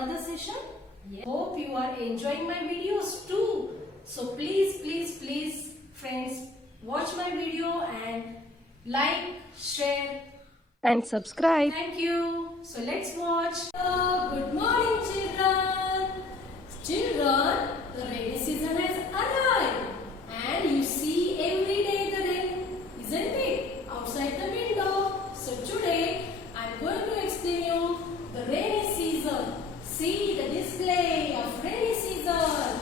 another session. Yeah. Hope you are enjoying my videos too. So please friends, watch my video and like, share and subscribe. Thank you. So let's watch. Good morning children. Children, the rainy season has arrived and you see every day the rain, isn't it? Outside the window. So today I am going to explain you the rainy season. See the display of rainy season.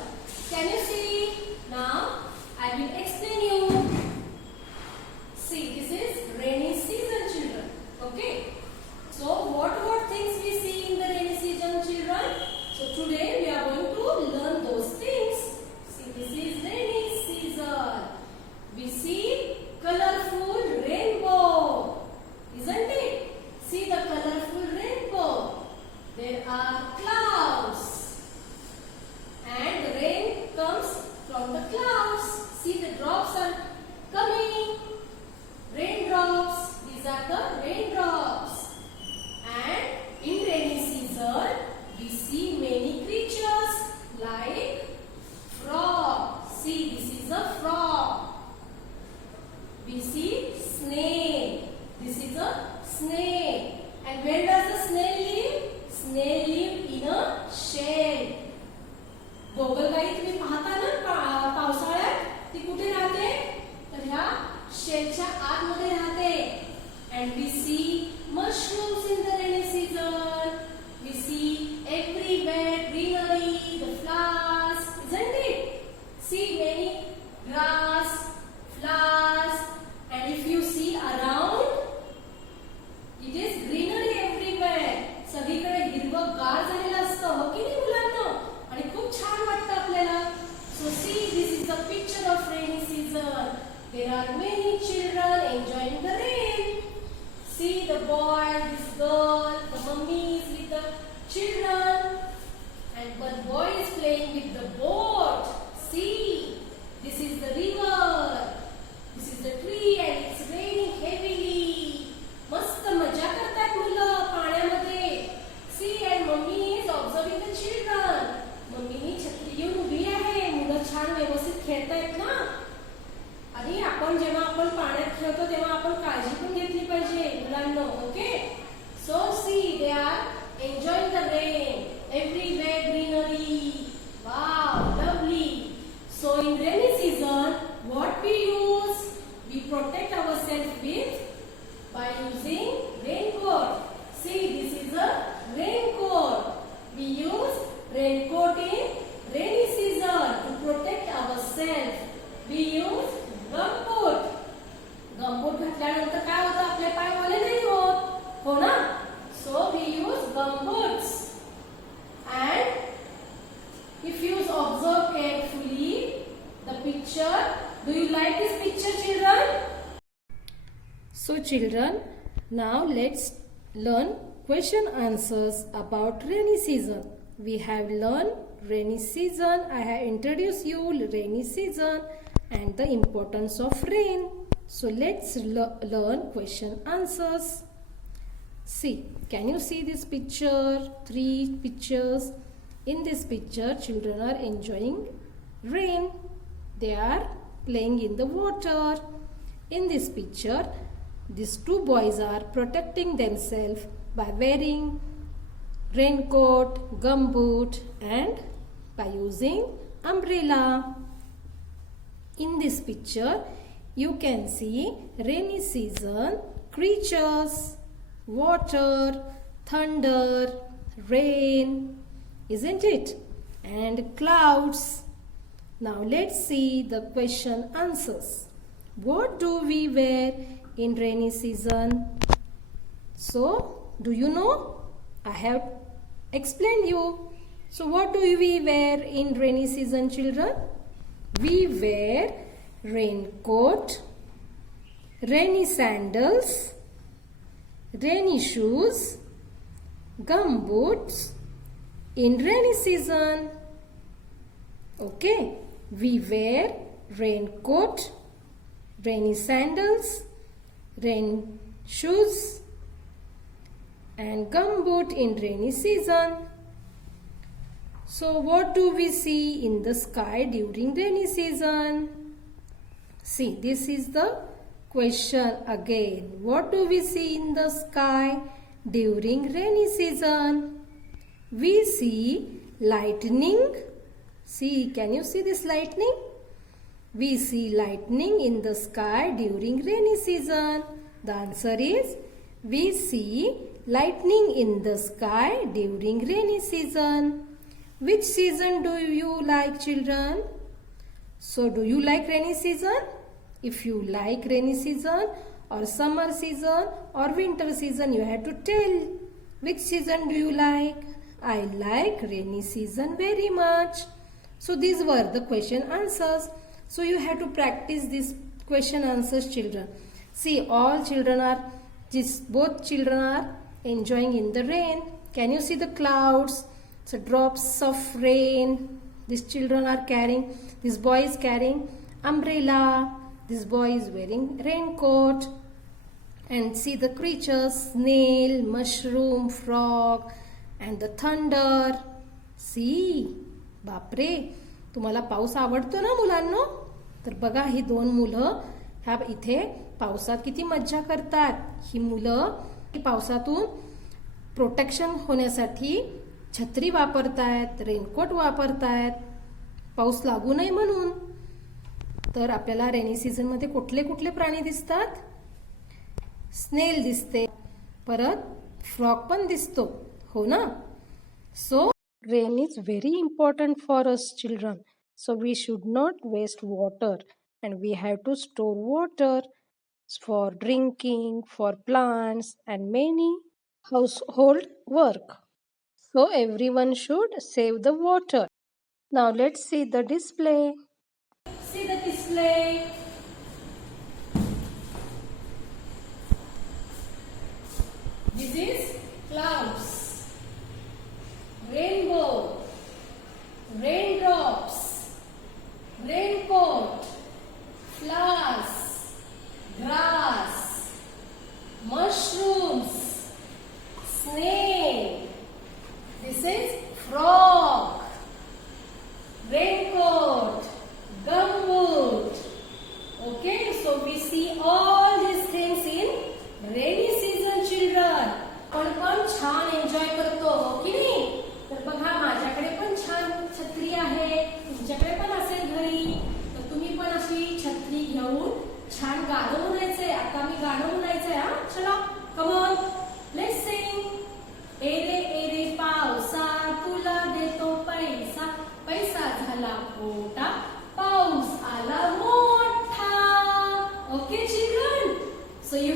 Can you see? Now I will explain you. See, this is rainy season children. Okay. So what things we see in the rainy season children? So today we are going to learn those things. See, this is rainy season. We see colorful rainbow. Isn't it? See the colorful rainbow. There are clouds. And the rain comes from the clouds. See the drops are coming. Raindrops. These are the raindrops. And in rainy season, we see many creatures like frog. See, this is a frog. We see snail. This is a snail. And where does the snail live? Snail live in a shell. गोगलगाई तुम्ही पाहता ना पावसाळ्यात ती कुठे राहते तर ह्या शेलच्या आतमध्ये राहते. And we see mushrooms in the rainy season. We see everywhere greenery, the flowers, isn't it? See many grass, flowers, and if you see around, it is greenery everywhere. सगळीकडे हिरवंगार झालेलं असतं, हो की नाही मुलांना? आणि खूप छान वाटतं आपल्याला. So see, this is the picture of rainy season. There are many children enjoying the rain. See the boy, this girl, the mummies with the children, and one boy is playing with the boat. See, this is the river. This is the tree, and it's raining heavily. मस्त मजा करतात मुलं पाण्यामध्ये. See, and mommy is observing the children. मम्मीनी छत्री घेऊन उभी आहे. मुलं छान व्यवस्थित खेळतायत ना. आणि आपण जेव्हा आपण पाण्यात खेळतो तेव्हा आपण काळजी पण घेतली पाहिजे मुलांना. Okay. So see they are enjoying the rain. Everywhere greenery. Wow, lovely. So in rainy season what we use? We protect ourselves with by using raincoat. See, this is a raincoat. We use raincoat in rainy season to protect ourselves. We use gumboot. Gumboot घातल्यानंतर काय होतं? आपले पाय ओले नाही होत, हो ना? So we use gumboots. And if you observe carefully the picture, do you like this picture, children? So children, now let's learn question answers about rainy season. We have learned rainy season. I have introduced you rainy season and the importance of rain. So let's learn question answers. See, can you see this picture? 3 pictures. In this picture, children are enjoying rain. They are playing in the water. In this picture, these 2 boys are protecting themselves by wearing raincoat, gumboot, and by using umbrella. In this picture, you can see rainy season creatures, water, thunder, rain, isn't it? And clouds. Now let's see the question answers. What do we wear in rainy season? So, do you know? I have explained you. So, what do we wear in rainy season, children? We wear raincoat, rainy sandals, rainy shoes, gumboots in rainy season. Okay, we wear raincoat, rainy sandals, rain shoes and gumboot in rainy season. So what do we see in the sky during rainy season? See, this is the question again. What do we see in the sky during rainy season? We see lightning. See, can you see this lightning? We see lightning in the sky during rainy season. The answer is we see lightning in the sky during rainy season. Which season do you like, children? So, do you like rainy season? If you like rainy season or summer season or winter season, you have to tell which season do you like. I like rainy season very much. So, these were the question answers. So, you have to practice these question answers, children. See, all children are, both children are enjoying in the rain. Can you see the clouds? So drops of rain. These children are carrying, this boy is carrying umbrella. This boy is wearing raincoat. And see the creatures, snail, mushroom, frog and the thunder. See, बापरे, तुम्हाला पाऊस आवडतो ना मुलांनो? तर बघा ही दोन मुलं ह्या इथे पावसात किती मज्जा करतात. ही मुलं पावसातून प्रोटेक्शन होण्यासाठी छत्री वापरतायत, रेनकोट वापरतायत, पाऊस लागू नये म्हणून. तर आपल्याला रेनी सीझन मध्ये कुठले कुठले प्राणी दिसतात? स्नेल दिसते, परत फ्रॉग पण दिसतो, हो ना? So rain is very important for us children. So we should not waste water and we have to store water for drinking, for plants and many household work. So everyone should save the water. Now let's see the display. See the display. This is clouds, rainbow, raindrops, raincoat, flowers, grass, mushrooms, snail. This is frog, raincoat, gumboot. Okay, so we see all these things in rainy season, children. पण छान enjoy करतो, हो की नाही? तर बघा, माझ्याकडे पण छान छत्री आहे, तुमच्याकडे पण असेल घरी. तर तुम्ही पण अशी छत्री घेऊन छान गाणं म्हणायचंय. आता मी गाणं म्हणायचंय. हा, चला, come on, let's Singh. Array array पावसा तुला देतो पैसा, पैसा झाला मोठा, पाऊस आला मोठा. Okay children, so you